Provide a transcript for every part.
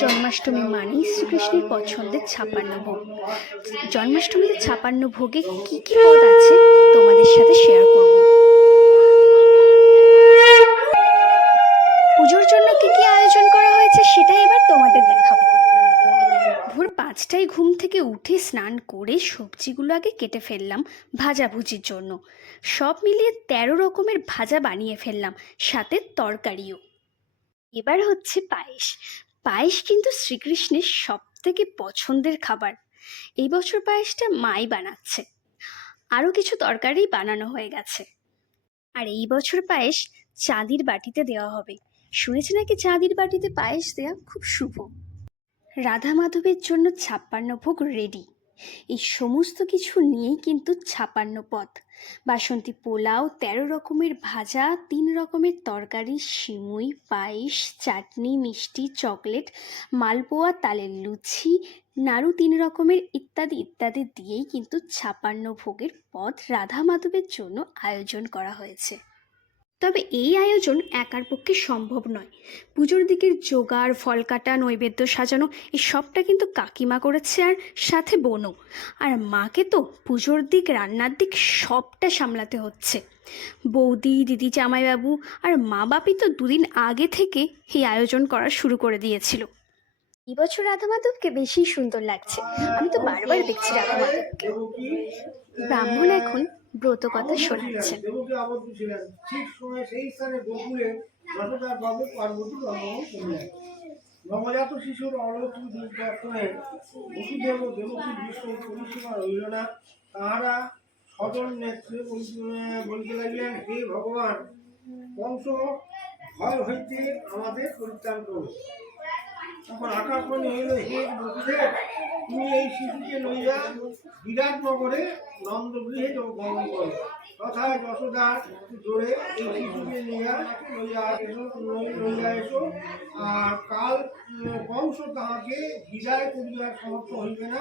জন্মাষ্টমী মানেই শ্রীকৃষ্ণের পছন্দের ৫৬ ভোগ। জন্মাষ্টমীতে ৫৬ ভোগে কি কি পদ আছে তোমাদের সাথে শেয়ার করব। পুজোর জন্য কি কি আয়োজন করা হয়েছে সেটাই এবার তোমাদের দেখাবো। ভোর ৫টায় ঘুম থেকে উঠে স্নান করে সবজিগুলো আগে কেটে ফেললাম ভাজাভুজির জন্য। সব মিলিয়ে ১৩ রকমের ভাজা বানিয়ে ফেললাম, সাথে তরকারিও। এবার হচ্ছে পায়েস। পায়েস কিন্তু শ্রীকৃষ্ণের সব থেকে পছন্দের খাবার। এই বছর পায়েসটা মাই বানাচ্ছে, আরও কিছু তরকারি বানানো হয়ে গেছে। আর এই বছর পায়েস চাঁদির বাটিতে দেওয়া হবে। শুনেছি নাকি চাঁদির বাটিতে পায়েস দেওয়া খুব শুভ। রাধা মাধবের জন্য ৫৬ ভোগ রেডি। এই সমস্ত কিছু নিয়েই কিন্তু ৫৬ পদ। বাসন্তী পোলাও, ১৩ রকমের ভাজা, ৩ রকমের তরকারি, সিমুই, পায়েস, চাটনি, মিষ্টি, চকলেট, মালপোয়া, তালের লুচি, নাড়ু ৩ রকমের ইত্যাদি ইত্যাদি দিয়েই কিন্তু ৫৬ ভোগের পদ রাধা মাধবের জন্য আয়োজন করা হয়েছে। তবে এই আয়োজন একার পক্ষে সম্ভব নয়। পুজোর দিকের জোগাড়, ফল কাটা, নৈবেদ্য সাজানো, এই সবটা কিন্তু কাকিমা করেছে, আর সাথে বোনও। আর মাকে তো পুজোর দিক, রান্নার দিক সবটা সামলাতে হচ্ছে। বৌদি, দিদি, জামাইবাবু আর মা বাপি তো দুদিন আগে থেকে এই আয়োজন করা শুরু করে দিয়েছিল। এবছর রাধা মাধবকে বেশি সুন্দর লাগছে। আমি তো বারবার দেখছি রাধা মাধবকে। ব্রাহ্মণ এখন ব্রত কথা শোনাচ্ছেন। ঠিক সময় সেই স্থানে গোকুলে যশোদার বাবু পার্বতী জন্মগ্রহণ করলেন। নবজাত শিশুর অলৌকিক দর্শনে বসুদেব ও দেবকীর বিস্ময় পরিসীমা রইল না। তাহারা সজল নেত্রে বলতে লাগলেন, হে ভগবান, কংস ভয় হইতে আমাদের পরিত্রাণ করো। তখন আকাশবাণী হইল, হে বসুদেব, তুমি এই শিশুকে লইয়া বিরাট নগরে নন্দগৃহে গমন করো। তথায় যশোদার জোরে এই শিশুকে লইয়া এসো। আর কাল কংস তাহাকে বিদায় করিবার সমর্থ হইবে না।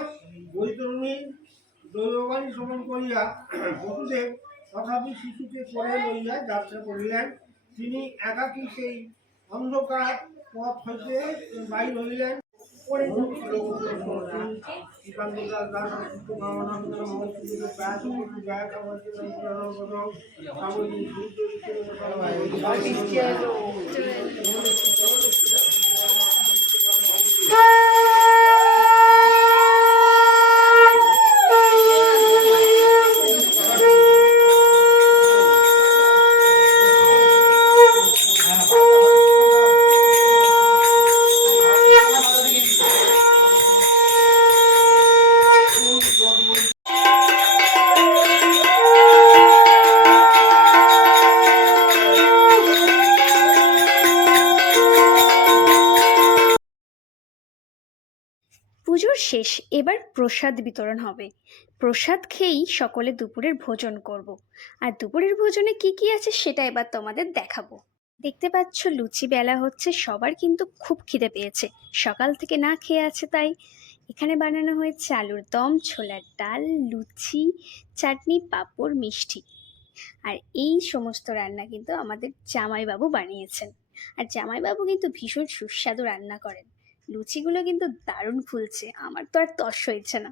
বৈতরণী দৈববাণী শ্রবণ করিয়া বসুদেব তথাপি শিশুকে করে লইয়া যাত্রা করিলেন। তিনি একাকী সেই অন্ধকার পথ হইতে বাহির হইলেন। পুজোর শেষ, এবার প্রসাদ বিতরণ হবে। প্রসাদ খেয়েই সকলে দুপুরের ভোজন করব। আর দুপুরের ভোজনে কি কি আছে সেটা এবার তোমাদের দেখাবো। দেখতে পাচ্ছ লুচি বেলা হচ্ছে, সবার কিন্তু খুব খিদে পেয়েছে, সকাল থেকে না খেয়ে আছে। তাই এখানে বানানো হয়েছে আলুর দম, ছোলার ডাল, লুচি, চাটনি, পাঁপড়, মিষ্টি। আর এই সমস্ত রান্না কিন্তু আমাদের জামাইবাবু বানিয়েছেন। আর জামাইবাবু কিন্তু ভীষণ সুস্বাদু রান্না করেন। লুচিগুলো কিন্তু দারুণ ফুলছে, আমার তো আর তর সইছে না।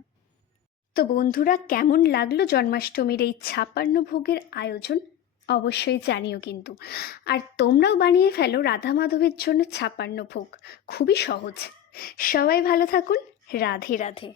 তো বন্ধুরা, কেমন লাগলো জন্মাষ্টমীর এই ৫৬ ভোগের আয়োজন অবশ্যই জানিও কিন্তু। আর তোমরাও বানিয়ে ফেলো রাধা মাধবের জন্য ৫৬ ভোগ, খুবই সহজ। সবাই ভালো থাকুন। রাধে রাধে।